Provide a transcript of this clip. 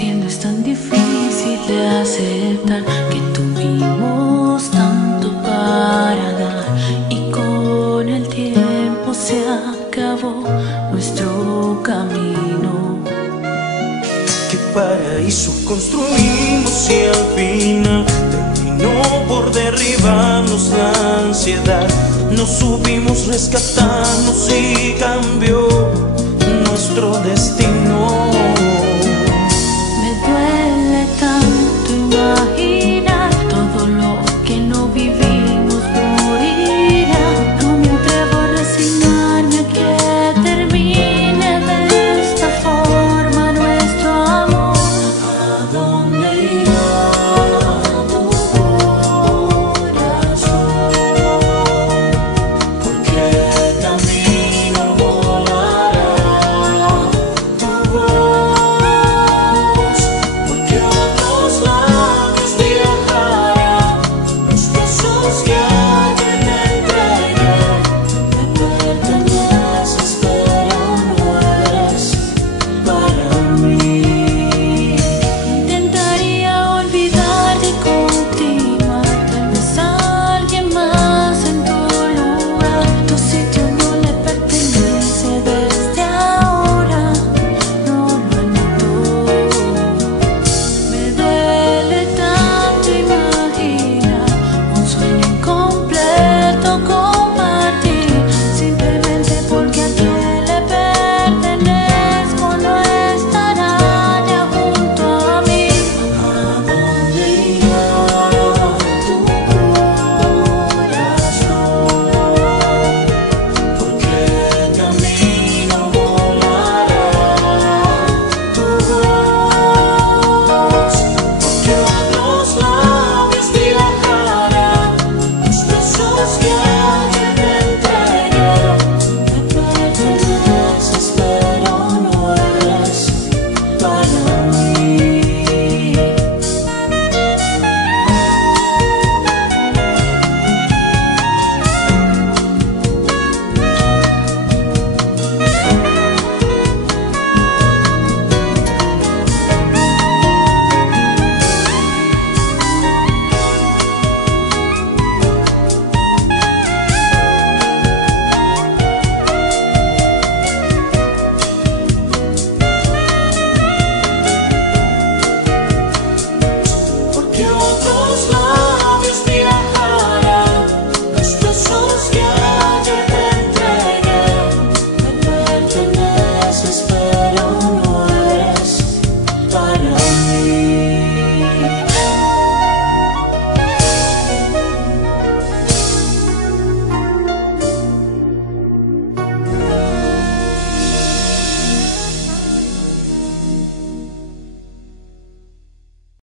entiendo, es tan difícil de aceptar que tuvimos tanto para dar y con el tiempo se acabó nuestro camino. ¿Qué paraíso construimos y al final terminó por derribarnos la ansiedad? No supimos rescatarnos y cambió nuestro destino.